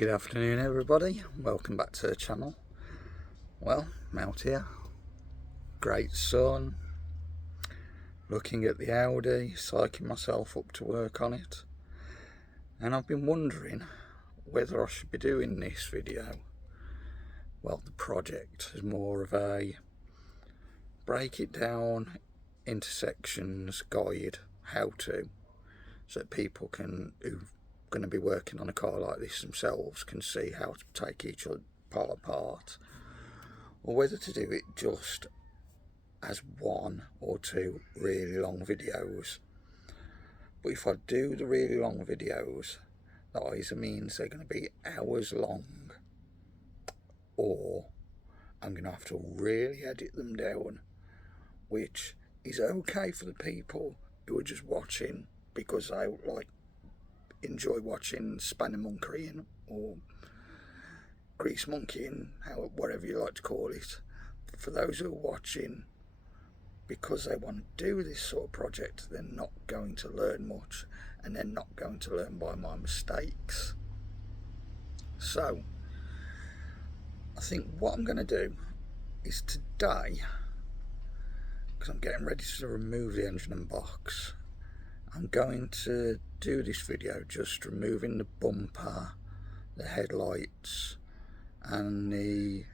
Good afternoon everybody, welcome back to the channel. Well, I'm out here, great sun, looking at the Audi, psyching myself up to work on it, and I've been wondering whether I should be doing this video, well, the project, as more of a break it down into sections guide, how to, so that people can, who've going to be working on a car like this themselves, can see how to take each part apart, or whether to do it just as one or two really long videos. But if I do the really long videos, that either means they're going to be hours long, or I'm going to have to really edit them down, which is okay for the people who are just watching because they enjoy watching spanner monkeying or grease monkeying, whatever you like to call it. But for those who are watching because they want to do this sort of project, they're not going to learn much, and they're not going to learn by my mistakes. So I think what I'm going to do is today, because I'm getting ready to remove the engine and box, I'm going to do this video just removing the bumper, the headlights and the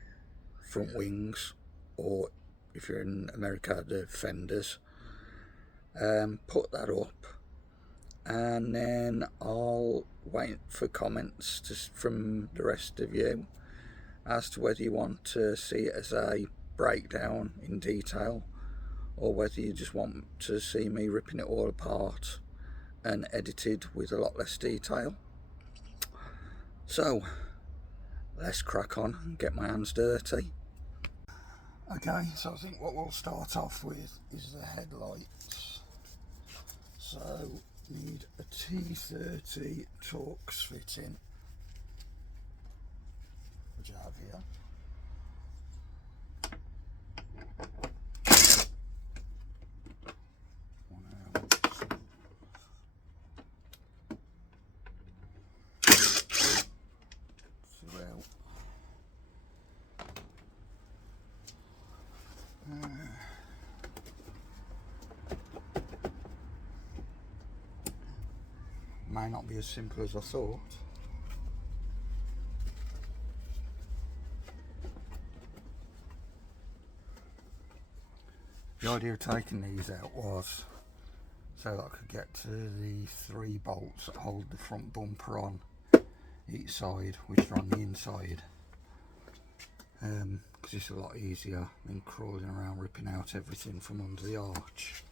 front wings, or if you're in America, the fenders. Put that up, and then I'll wait for comments from the rest of you as to whether you want to see it as a breakdown in detail, or whether you just want to see me ripping it all apart and edited with a lot less detail. So let's crack on and get my hands dirty. Okay, so I think what we'll start off with is the headlights. So need a T30 Torx fitting, which I have here. May not be as simple as I thought. The idea of taking these out was so that I could get to the 3 bolts that hold the front bumper on each side, which are on the inside, because it's a lot easier than crawling around ripping out everything from under the arch.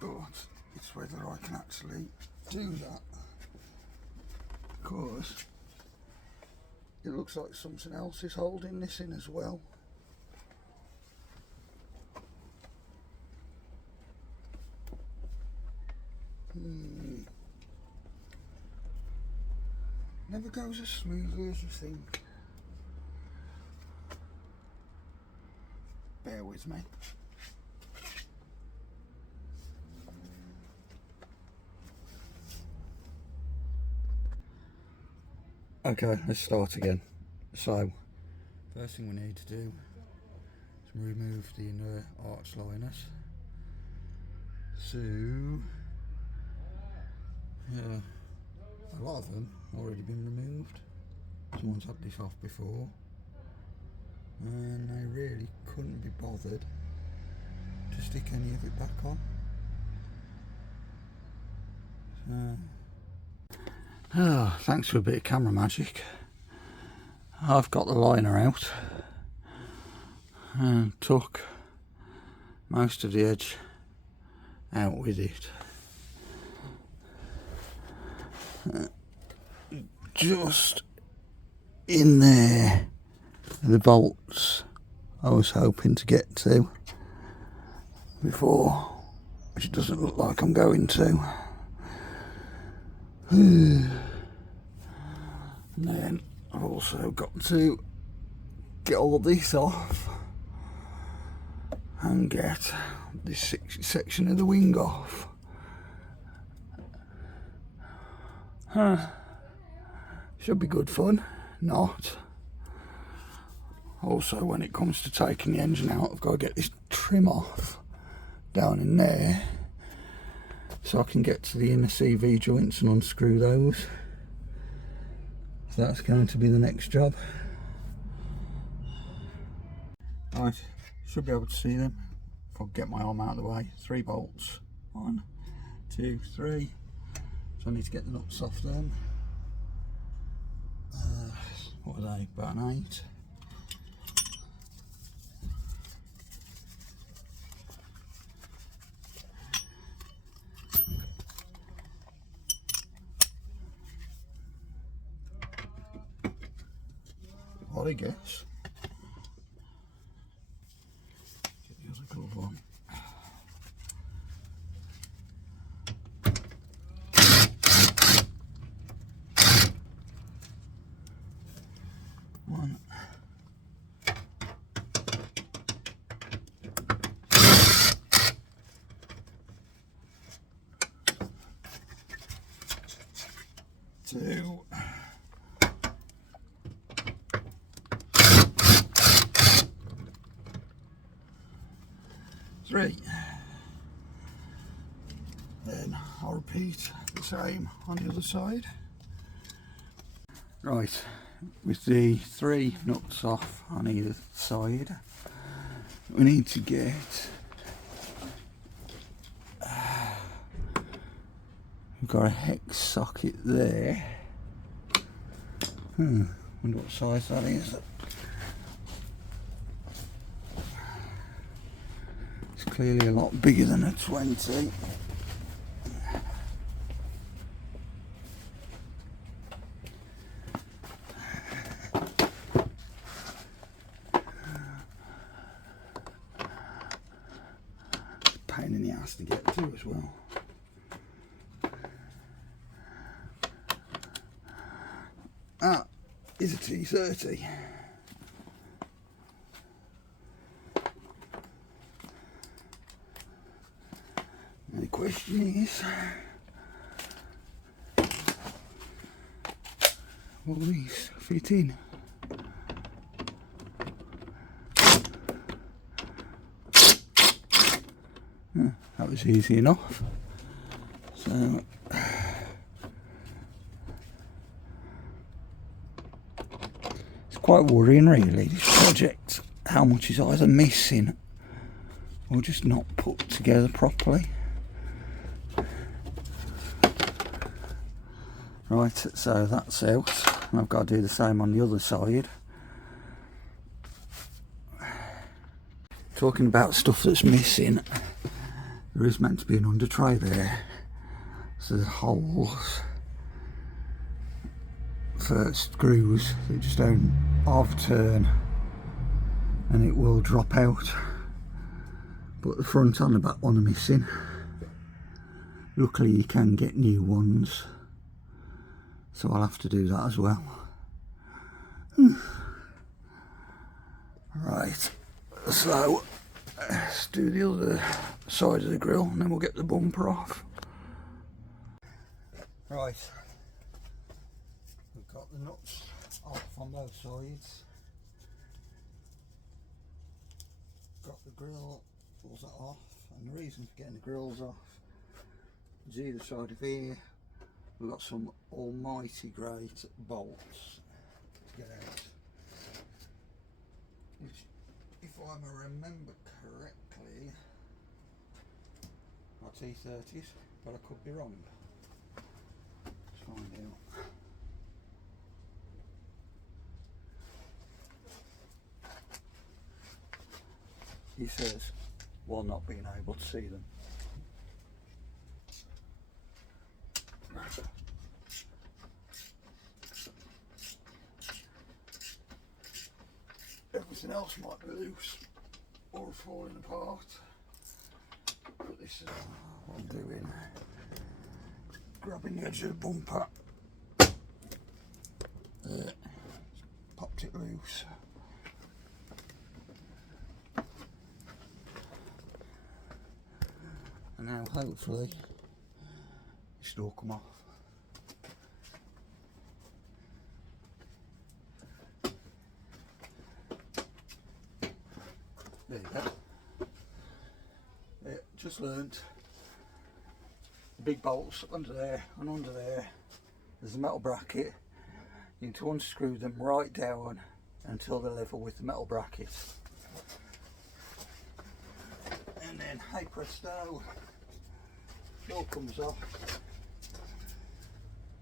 But it's whether I can actually do that, because it looks like something else is holding this in as well. Never goes as smoothly as you think. Bear with me. Okay, let's start again. So, first thing we need to do is remove the inner arch liners. So, yeah, a lot of them already been removed. Someone's had this off before, and they really couldn't be bothered to stick any of it back on. Thanks for a bit of camera magic. I've got the liner out and took most of the edge out with it. Just in there, the bolts I was hoping to get to before, which it doesn't look like I'm going to. And then I've also got to get all this off and get this section of the wing off. Should be good fun. Not. Also, when it comes to taking the engine out, I've got to get this trim off down in there so I can get to the inner CV joints and unscrew those. So that's going to be the next job. Right, should be able to see them if I get my arm out of the way. 3 bolts. 1, 2, 3. So I need to get the nuts off them. What are they? About an 8. What I guess. Get the other glove on. One. 2. 3. Then I'll repeat the same on the other side. Right, with the 3 nuts off on either side, we need to get, we've got a hex socket there. Wonder what size that is. It's clearly a lot bigger than a 20. Pain in the ass to get to as well. That is a T30. Now the question is, will these fit in? That was easy enough. So it's quite worrying really, this project, how much is either missing or just not put together properly. Right, so that's out, and I've got to do the same on the other side. Talking about stuff that's missing, there is meant to be an under tray there, so there's holes for screws that just don't half turn and it will drop out, but the front and the back one are missing. Luckily you can get new ones, so I'll have to do that as well. Right, so let's do the other side of the grille and then we'll get the bumper off. Right, we've got the nuts off on both sides. Got the grille, pulls that off, and the reason for getting the grills off is either side of here we've got some almighty great bolts to get out, which, if I remember correctly, are T30s, but I could be wrong. Let's find out. He says, while not being able to see them. Everything else might be loose or falling apart, but this is what I'm doing. Grabbing the edge of the bumper, popped it loose. And now hopefully it should all come off. just learnt the big bolts under there and under there. There's a metal bracket. You need to unscrew them right down until they're level with the metal bracket. And then, hey presto, it all comes off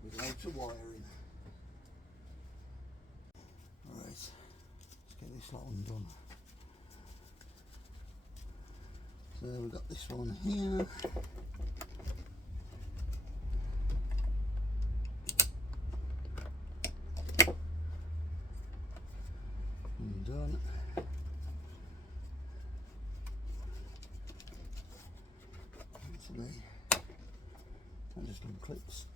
with loads of wiring. Right, let's get this lot undone. So we've got this one here. Done. Actually, I'm just going to clips.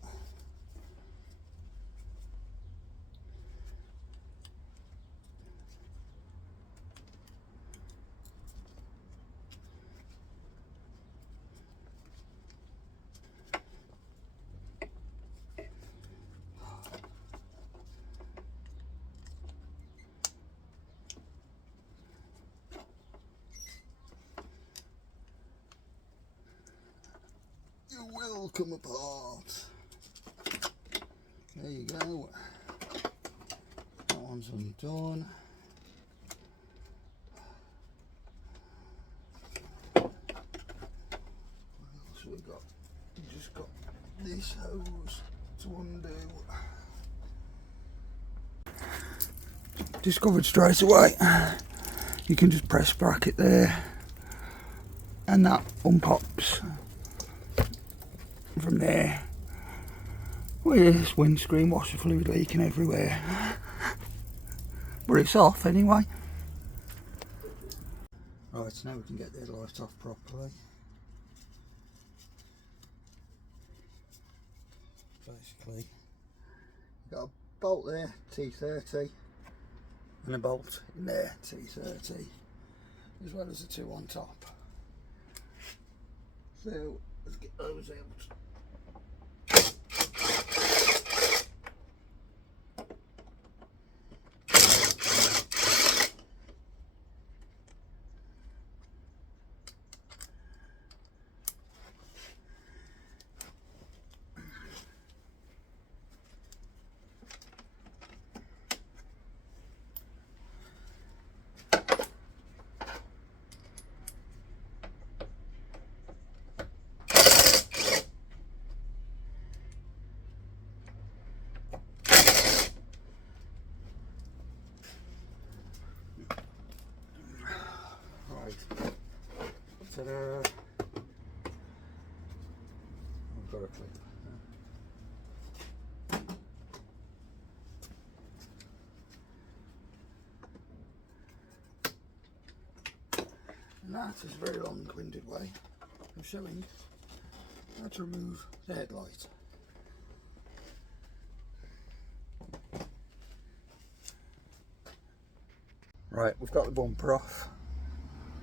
Will come apart. There you go. That one's undone. What else we got? We just got this hose to undo. Discovered straight away. You can just press bracket there, and that unpops. From there, with this windscreen washer fluid leaking everywhere, but it's off anyway. Right, so now we can get the headlight off properly. Basically, got a bolt there, T30, and a bolt in there, T30, as well as the two on top. So let's get those out. Ta-da! I've got a clip. And that is a very long-winded way of showing how to remove the headlight. Right, we've got the bumper off,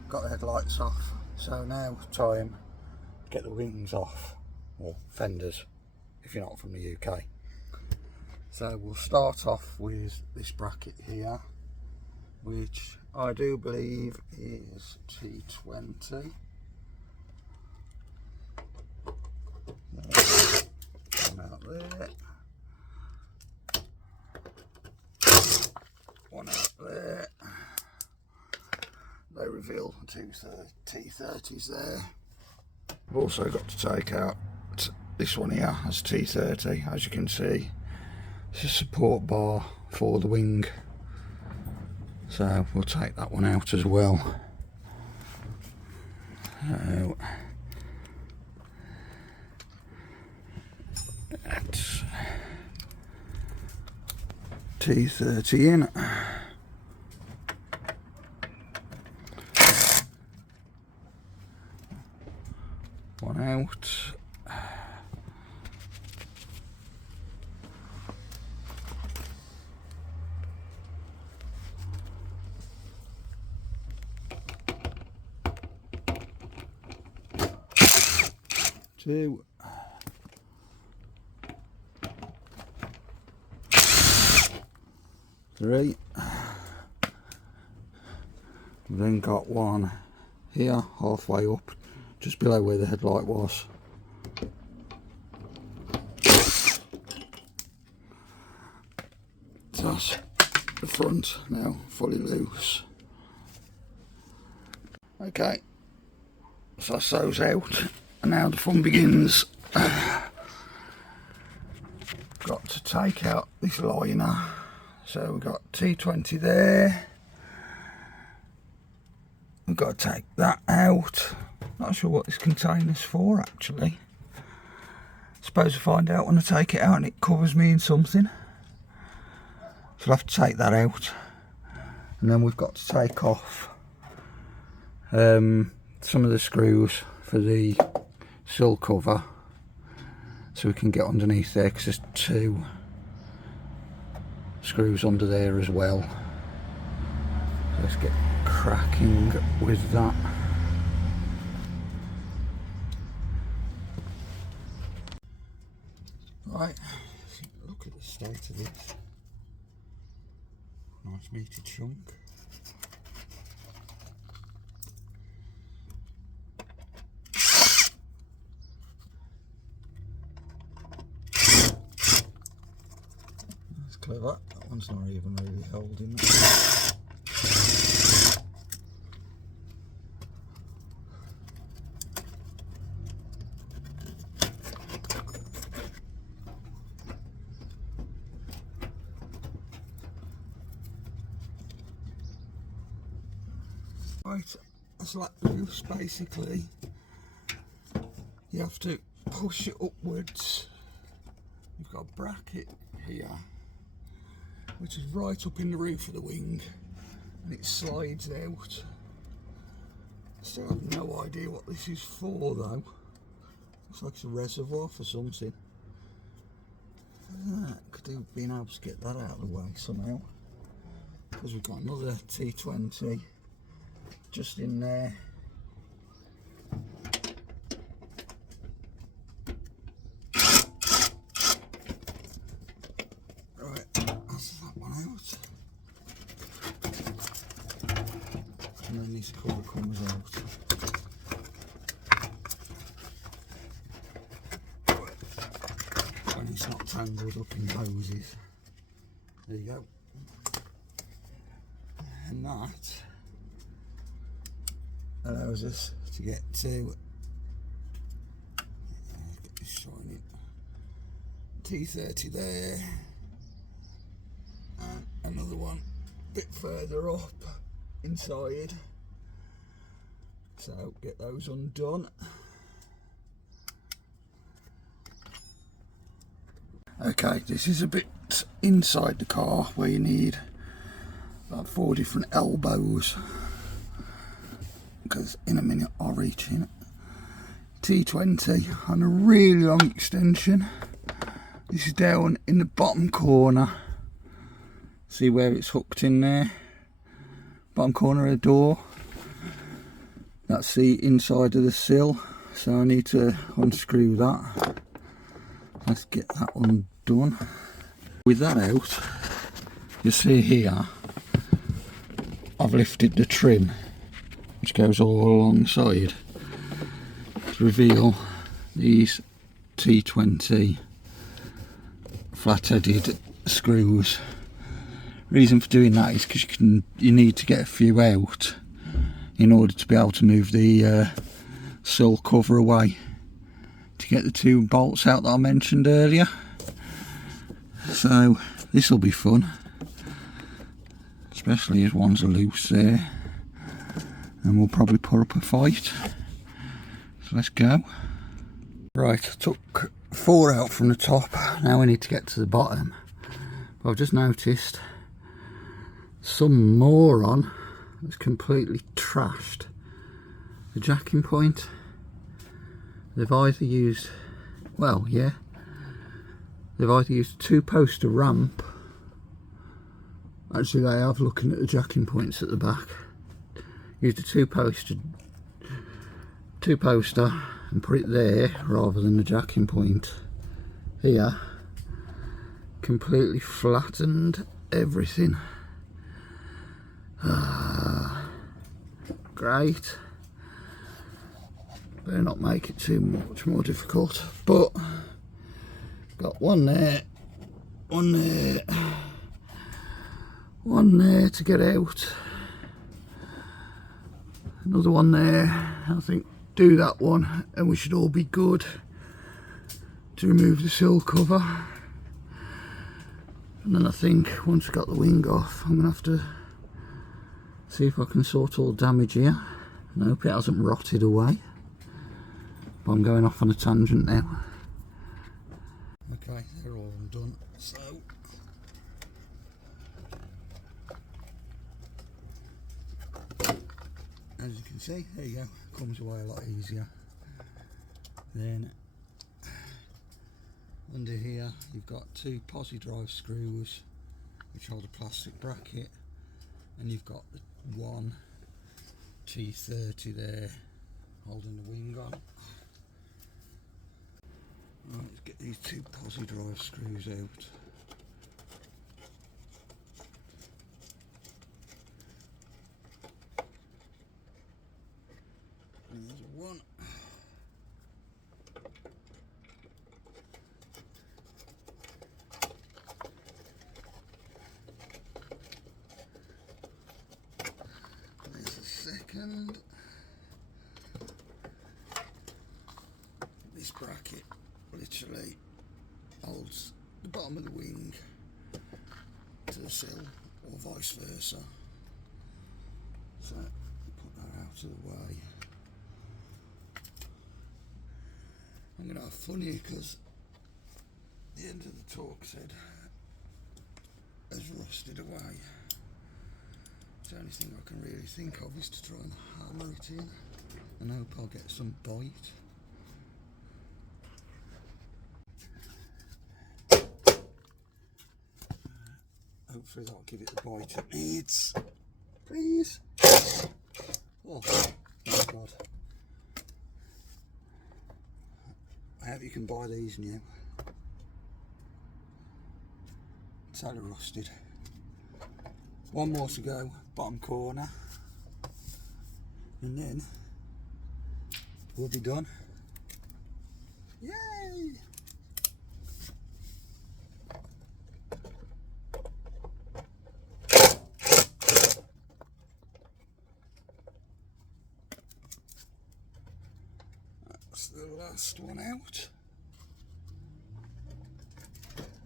got the headlights off. So now it's time to get the wings off, or fenders if you're not from the UK. So we'll start off with this bracket here, which I do believe is T20. One out there, one out there. They reveal two T30s there. I've also got to take out this one here as T30. As you can see, it's a support bar for the wing, so we'll take that one out as well. So that's T30 in. One out. Two. Three. We've then got one here halfway up just below where the headlight was. That's the front now fully loose. Okay, so that's those out, and now the fun begins. Got to take out this liner. So we've got T20 there. We've got to take that out. Not sure what this container's for actually. Suppose we'll find out when I take it out and it covers me in something. So I'll have to take that out. And then we've got to take off some of the screws for the sill cover, so we can get underneath there, because there's 2 screws under there as well. So let's get cracking with that. Right, look at the state of this. Nice meaty chunk. That's clever. That one's not even really holding that. Right, that's like loose basically. You have to push it upwards. You've got a bracket here, which is right up in the roof of the wing, and it slides out. Still have no idea what this is for though. Looks like it's a reservoir for something. Could have been able to get that out of the way somehow, because we've got another T20 just in there. Right, that's that one out. And then this cover comes out. When it's not tangled up in hoses. There you go. And that allows us to get to T30 there, and another one a bit further up inside. So get those undone. Okay, this is a bit inside the car where you need about 4 different elbows, because in a minute I'll reach in. T20 on a really long extension. This is down in the bottom corner. See where it's hooked in there? Bottom corner of the door. That's the inside of the sill, so I need to unscrew that. Let's get that undone. With that out, you see here I've lifted the trim, which goes all alongside, to reveal these T20 flat-headed screws. Reason for doing that is because you need to get a few out in order to be able to move the sill cover away to get the 2 bolts out that I mentioned earlier. So this will be fun, especially as ones are loose there, and we'll probably put up a fight. So let's go. Right, I took 4 out from the top. Now we need to get to the bottom. But I've just noticed some moron has completely trashed the jacking point. They've either used, well, yeah, they've either used a 2-poster ramp. Actually they have, looking at the jacking points at the back. Used a 2-poster and put it there rather than the jacking point here. Completely flattened everything. Great. better not make it too much more difficult. But got one there, one there, one there to get out, another one there. I think do that one and we should all be good to remove the sill cover. And then I think once I got the wing off, I'm gonna have to see if I can sort all damage here. I hope it hasn't rotted away. But I'm going off on a tangent now. Okay, they're all done. So as you can see, there you go, comes away a lot easier. Then under here you've got two posi drive screws which hold a plastic bracket, and you've got the one T30 there holding the wing on. Right, let's get these two posi drive screws out. And there's one. There's a second. This bracket literally holds the bottom of the wing to the sill, or vice versa. So put that out of the way. I'm going to have fun here because the end of the torque head has rusted away. The only thing I can really think of is to try and hammer it in and hope I'll get some bite. Hopefully that'll give it the bite it needs. Please. Oh my god. I hope you can buy these new. Totally rusted. One more to go, bottom corner, and then we'll be done. Yay! That's the last one out.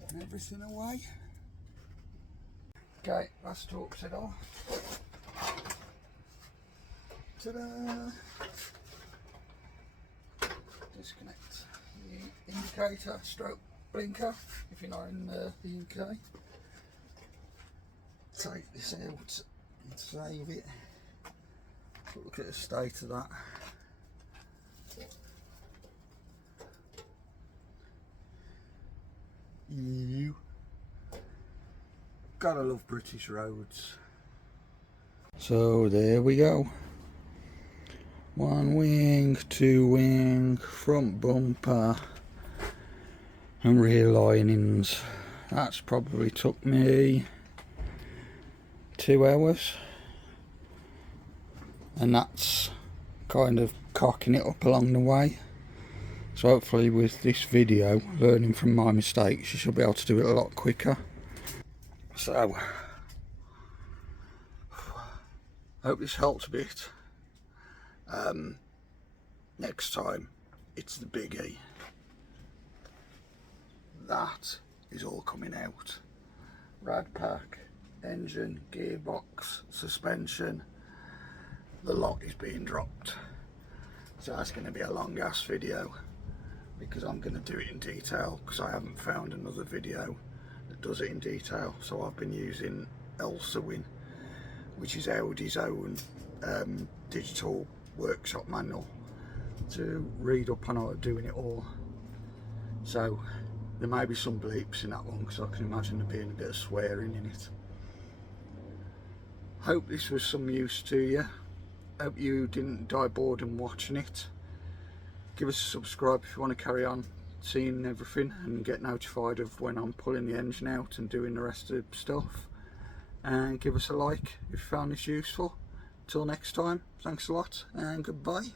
And everything away. Okay, last torque set off. Ta-da! Disconnect the indicator stroke blinker if you're not in the UK. Take this out and save it. Look at the state of that. You gotta love British roads. So there we go. One wing, two wing, front bumper and rear linings. That's probably took me 2 hours, and that's kind of cocking it up along the way. So hopefully with this video, learning from my mistakes, you should be able to do it a lot quicker. So, hope this helped a bit. Next time, it's the biggie. That is all coming out. Rad pack, engine, gearbox, suspension, the lot is being dropped. So that's going to be a long ass video, because I'm going to do it in detail, because I haven't found another video that does it in detail. So I've been using Elsewin, which is Audi's own digital workshop manual, to read up on doing it all. So there may be some bleeps in that one, because I can imagine there being a bit of swearing in it. Hope this was some use to you. Hope you didn't die bored and watching it. Give us a subscribe if you want to carry on seeing everything and get notified of when I'm pulling the engine out and doing the rest of the stuff. And give us a like if you found this useful. Till next time, thanks a lot and goodbye.